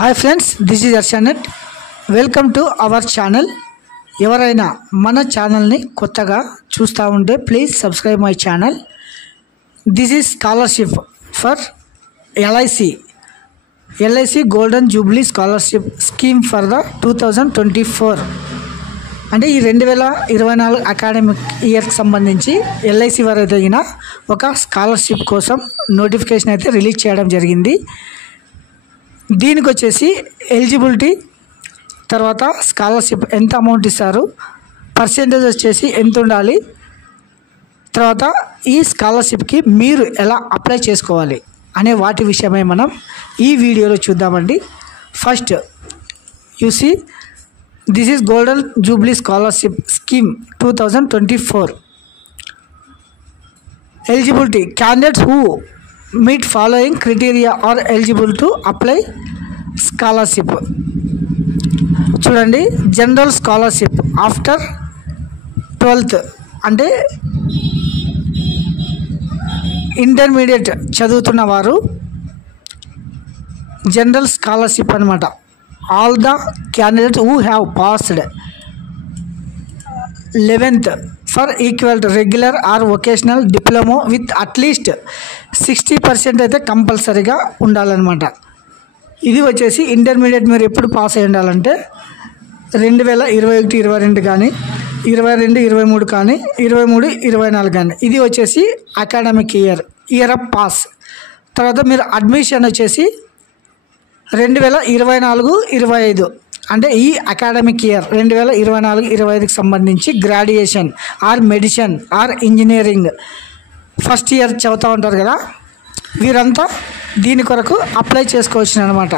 Hi friends, this is Arshanet. Welcome to our channel. ఎవరైనా మన ఛానల్ని కొత్తగా చూస్తూ ఉంటే please subscribe my channel. This is scholarship for LIC golden jubilee scholarship scheme for the 2024. అంటే ఈ 2024 అకాడమిక్ ఇయర్కి సంబంధించి ఎల్ఐసి వారు తగిన ఒక స్కాలర్షిప్ కోసం నోటిఫికేషన్ అయితే రిలీజ్ చేయడం జరిగింది. దీనికి వచ్చేసి ఎలిజిబిలిటీ, తర్వాత స్కాలర్షిప్ ఎంత అమౌంట్ ఇస్తారు, పర్సెంటేజ్ వచ్చేసి ఎంత ఉండాలి, తర్వాత ఈ స్కాలర్షిప్కి మీరు ఎలా అప్లై చేసుకోవాలి అనే వాటి విషయమై మనం ఈ వీడియోలో చూద్దామండి. First you see this is golden jubilee scholarship scheme 2024. Eligibility candidates who meet following criteria are eligible to apply scholarship. చూడండి, జనరల్ స్కాలర్షిప్ ఆఫ్టర్ 12th అంటే ఇంటర్మీడియట్ చదువుతున్న వారు జనరల్ స్కాలర్షిప్ అనమాట. All the candidates who have passed 11th for equal to regular or vocational diploma with at least 60% అయితే కంపల్సరీగా ఉండాలన్నమాట. ఇది వచ్చేసి ఇంటర్మీడియట్ మీరు ఎప్పుడు పాస్ అయి ఉండాలంటే 2021-22 కానీ 22-23 కానీ 23-24 కానీ. ఇది వచ్చేసి అకాడమిక్ ఇయర్ ఆఫ్ పాస్. తర్వాత మీరు అడ్మిషన్ వచ్చేసి 2024-25 అంటే ఈ అకాడమిక్ ఇయర్ 2024-25కి సంబంధించి graduation or medicine or engineering first year చదువుతూ ఉంటారు కదా, వీరంతా దీని కొరకు అప్లై చేసుకోవచ్చు అనమాట.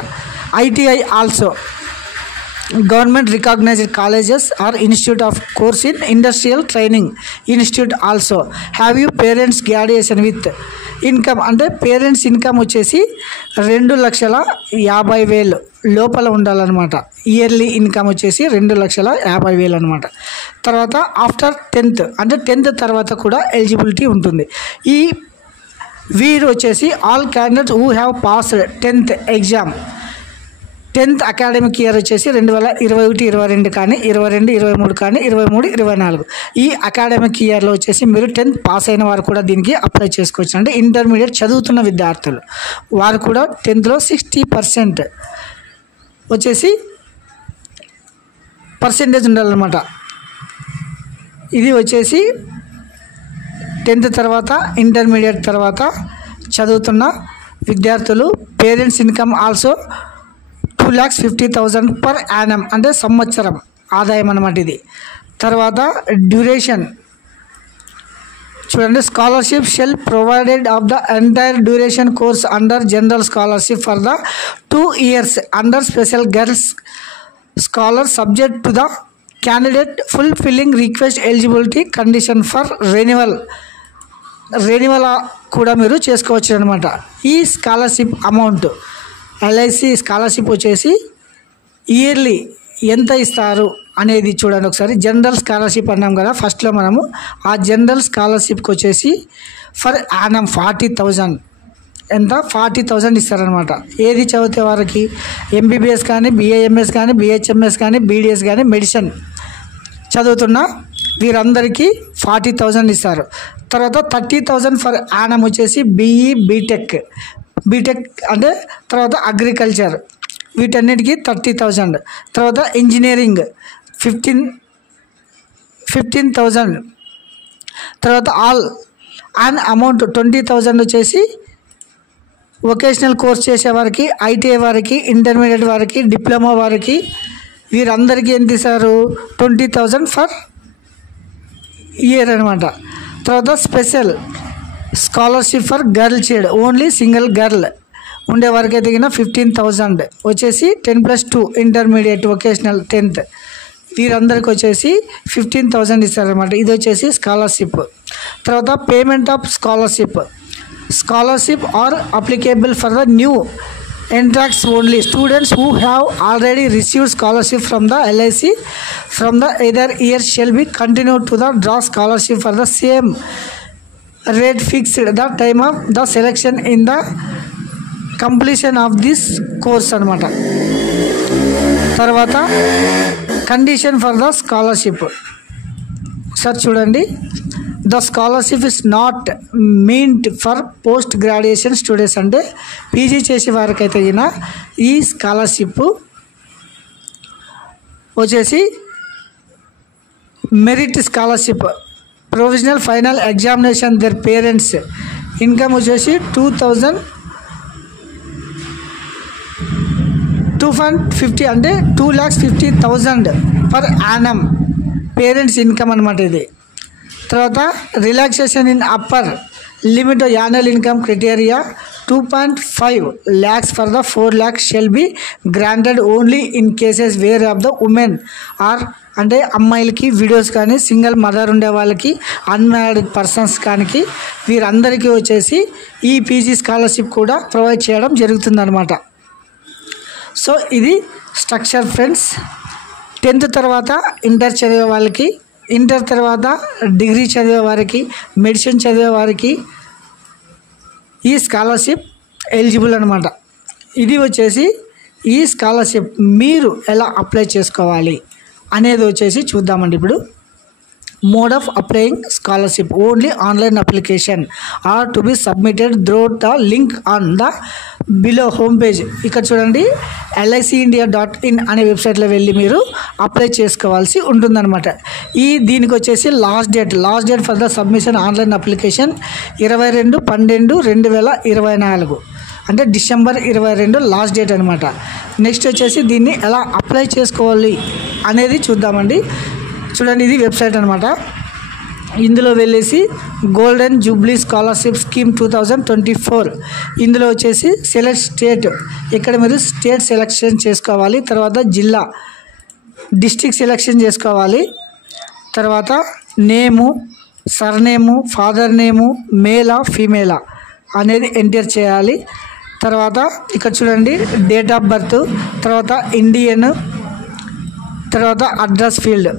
ITI also government recognized colleges or institute of course in industrial training institute also have you parents graduation with income. అంటే పేరెంట్స్ ఇన్కమ్ వచ్చేసి 2,50,000 లోపల ఉండాలన్నమాట. ఇయర్లీ ఇన్కమ్ వచ్చేసి 2,50,000 అనమాట. తర్వాత ఆఫ్టర్ 10th అంటే 10th తర్వాత కూడా ఎలిజిబిలిటీ ఉంటుంది. ఈ వీరు వచ్చేసి all candidates who have passed 10th exam 10th academic year వచ్చేసి 2021-22 కానీ 22-23 కానీ 23-24 ఈ అకాడమిక్ ఇయర్లో వచ్చేసి మీరు 10th పాస్ అయిన వారు కూడా దీనికి అప్లై చేసుకోవచ్చు. అంటే ఇంటర్మీడియట్ చదువుతున్న విద్యార్థులు వారు కూడా 10thలో 60% వచ్చేసి పర్సెంటేజ్ ఉండాలన్నమాట. ఇది వచ్చేసి 10th తర్వాత ఇంటర్మీడియట్ తర్వాత చదువుతున్న విద్యార్థులు. Parents income also 2,50,000 per annum అంటే సంవత్సరం ఆదాయం అన్నమాట ఇది. తర్వాత డ్యూరేషన్ చూడండి, scholarship shall provided of the entire duration course under general scholarship for the 2 years under special girls scholar subject to the candidate fulfilling request eligibility condition for renewal కూడా మీరు చేసుకోవచ్చు అనమాట. ఈ స్కాలర్షిప్ అమౌంట్ ఎల్ఐసి స్కాలర్షిప్ వచ్చేసి yearly ఎంత ఇస్తారు అనేది చూడండి ఒకసారి. జనరల్ స్కాలర్షిప్ అన్నాం కదా ఫస్ట్లో మనము, ఆ జనరల్ స్కాలర్షిప్కి వచ్చేసి ఫర్ యానం 40,000 ఎంత 40,000 ఇస్తారనమాట. ఏది చదివితే వారికి ఎంబీబీఎస్ కానీ బిఏఎంఎస్ కానీ బిహెచ్ఎంఎస్ కానీ బీడిఎస్ కానీ మెడిసిన్ చదువుతున్న వీరందరికీ 40,000 ఇస్తారు. తర్వాత 30,000 ఫర్ యానం వచ్చేసి బీఈ బీటెక్ అంటే తర్వాత అగ్రికల్చర్ వీటన్నిటికీ 30,000. తర్వాత ఇంజనీరింగ్ 15,000. తర్వాత ఆల్ అండ్ అమౌంట్ 20,000 వచ్చేసి వొకేషనల్ కోర్స్ చేసేవారికి, ఐటీఐ వారికి, ఇంటర్మీడియట్ వారికి, డిప్లొమా వారికి వీరందరికీ ఎంత ఇస్తారు 20,000 ఫర్ ఇయర్ అనమాట. తర్వాత special scholarship for girl child only single girl ఉండేవారికి తగిన 15,000 వచ్చేసి 10+2 ఇంటర్మీడియట్ వొకేషనల్ 10th వీరందరికి వచ్చేసి 15,000 ఇస్తారనమాట. ఇది వచ్చేసి స్కాలర్షిప్. తర్వాత payment of scholarship are applicable for the new entrants only students who have already received scholarship from the LIC from the other year shall be continue to the draw scholarship for the same rate fixed the time of the selection in the completion of this course అనమాట. తర్వాత condition for the scholarship sir చూడండి, the scholarship is not meant for post graduation students, అంటే PG చేసే వారికైతే ఈ scholarship వచ్చేసి merit scholarship, provisional final examination their parents income వచ్చేసి 2,250 అంటే 2,50,000 పర్ యానం పేరెంట్స్ ఇన్కమ్ అనమాట ఇది. తర్వాత relaxation in upper limit annual income criteria 2.5 lakhs for the 4 lakhs shall be granted only in cases where of the women are, అంటే అమ్మాయిలకి videos కానీ single mother ఉండే వాళ్ళకి అన్మ్యారీడ్ పర్సన్స్ కానీ వీరందరికీ వచ్చేసి ఈ పీజీ స్కాలర్షిప్ కూడా ప్రొవైడ్ చేయడం జరుగుతుందన్నమాట. సో ఇది స్ట్రక్చర్ ఫ్రెండ్స్. 10th తర్వాత ఇంటర్ చదివే వాళ్ళకి, ఇంటర్ తర్వాత డిగ్రీ చదివే వారికి, మెడిసిన్ చదివే వారికి ఈ స్కాలర్షిప్ ఎలిజిబుల్ అనమాట. ఇది వచ్చేసి ఈ స్కాలర్షిప్ మీరు ఎలా అప్లై చేసుకోవాలి అనేది వచ్చేసి చూద్దామండి. ఇప్పుడు mode of applying scholarship, only online application are to be submitted through the link on the below home page. ఇక్కడ చూడండి, licindia.in అనే వెబ్సైట్లో వెళ్ళి మీరు అప్లై చేసుకోవాల్సి ఉంటుందన్నమాట. దీనికి వచ్చేసి last date for the submission online application 22/12/2024, అంటే December 22 లాస్ట్ డేట్ అనమాట. నెక్స్ట్ వచ్చేసి దీన్ని ఎలా అప్లై చేసుకోవాలి అనేది చూద్దామండి. చూడండి, ఇది వెబ్సైట్ అనమాట. ఇందులో వెళ్ళేసి గోల్డెన్ జూబ్లీ స్కాలర్షిప్ స్కీమ్ 2024, ఇందులో వచ్చేసి సెలెక్ట్ స్టేట్, ఇక్కడ మీరు స్టేట్ సెలెక్షన్ చేసుకోవాలి. తర్వాత జిల్లా, డిస్ట్రిక్ట్ సెలెక్షన్ చేసుకోవాలి. తర్వాత నేము, సర్నేము, ఫాదర్ నేము, మేలా ఫీమేలా అనేది ఎంటర్ చేయాలి. తర్వాత ఇక్కడ చూడండి, డేట్ ఆఫ్ బర్త్, తర్వాత ఇండియన్, తర్వాత అడ్రస్ ఫీల్డ్,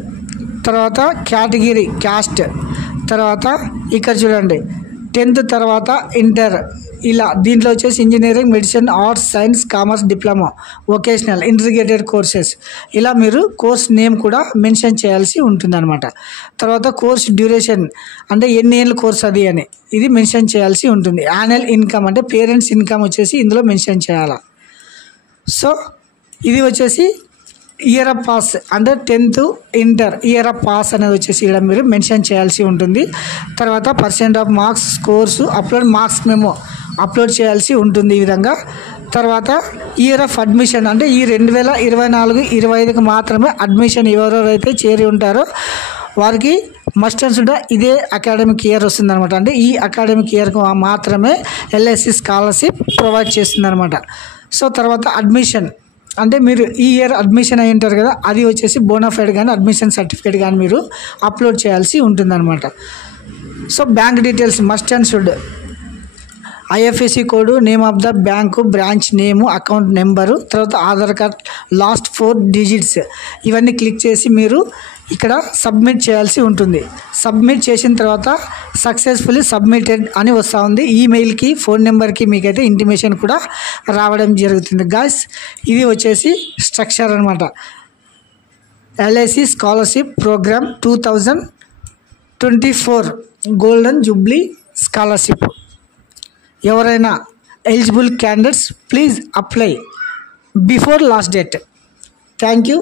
తర్వాత కేటగిరీ క్యాస్ట్, తర్వాత ఇక్కడ చూడండి 10th తర్వాత ఇంటర్, ఇలా దీంట్లో వచ్చేసి engineering, medicine, arts, science, commerce, diploma, vocational, integrated courses, ఇలా మీరు కోర్స్ నేమ్ కూడా మెన్షన్ చేయాల్సి ఉంటుందన్నమాట. తర్వాత కోర్స్ డ్యూరేషన్, అంటే ఎన్ని ఏళ్ళ కోర్స్ అది అని ఇది మెన్షన్ చేయాల్సి ఉంటుంది. యాన్యువల్ ఇన్కమ్, అంటే పేరెంట్స్ ఇన్కమ్ వచ్చేసి ఇందులో మెన్షన్ చేయాలి. సో ఇది వచ్చేసి ఇయర్ ఆఫ్ పాస్, అంటే 10th inter year of pass అనేది వచ్చేసి ఇక్కడ మీరు మెన్షన్ చేయాల్సి ఉంటుంది. తర్వాత % of marks, course, upload marks మేము అప్లోడ్ చేయాల్సి ఉంటుంది ఈ విధంగా. తర్వాత ఇయర్ ఆఫ్ అడ్మిషన్, అంటే ఈ 2024-25 మాత్రమే అడ్మిషన్ ఎవరెవరైతే చేరి ఉంటారో వారికి మస్ట్ అండ్ షుడ్ ఇదే అకాడమిక్ ఇయర్ వస్తుందన్నమాట. అంటే ఈ అకాడమిక్ ఇయర్కు మాత్రమే LIC స్కాలర్షిప్ ప్రొవైడ్ చేస్తుందన్నమాట. సో తర్వాత అడ్మిషన్, అంటే మీరు ఈ ఇయర్ అడ్మిషన్ అయి ఉంటారు కదా, అది వచ్చేసి బోనాఫైడ్ కానీ అడ్మిషన్ సర్టిఫికేట్ కానీ మీరు అప్లోడ్ చేయాల్సి ఉంటుందన్నమాట. So bank details must and should, IFSC code, name of the bank, branch name, account number, తర్వాత ఆధార్ కార్డ్ లాస్ట్ 4 digits, ఇవన్నీ క్లిక్ చేసి మీరు ఇక్కడ సబ్మిట్ చేయాల్సి ఉంటుంది. సబ్మిట్ చేసిన తర్వాత సక్సెస్ఫుల్లీ సబ్మిటెడ్ అని వస్తూ ఉంది. ఈమెయిల్కి, ఫోన్ నెంబర్కి మీకైతే ఇంటిమేషన్ కూడా రావడం జరుగుతుంది. గాయ్స్, ఇది వచ్చేసి స్ట్రక్చర్ అనమాట. LIC scholarship programme 2024 golden jubilee scholarship. ఎవరైనా eligible candidates please apply before last date. Thank you.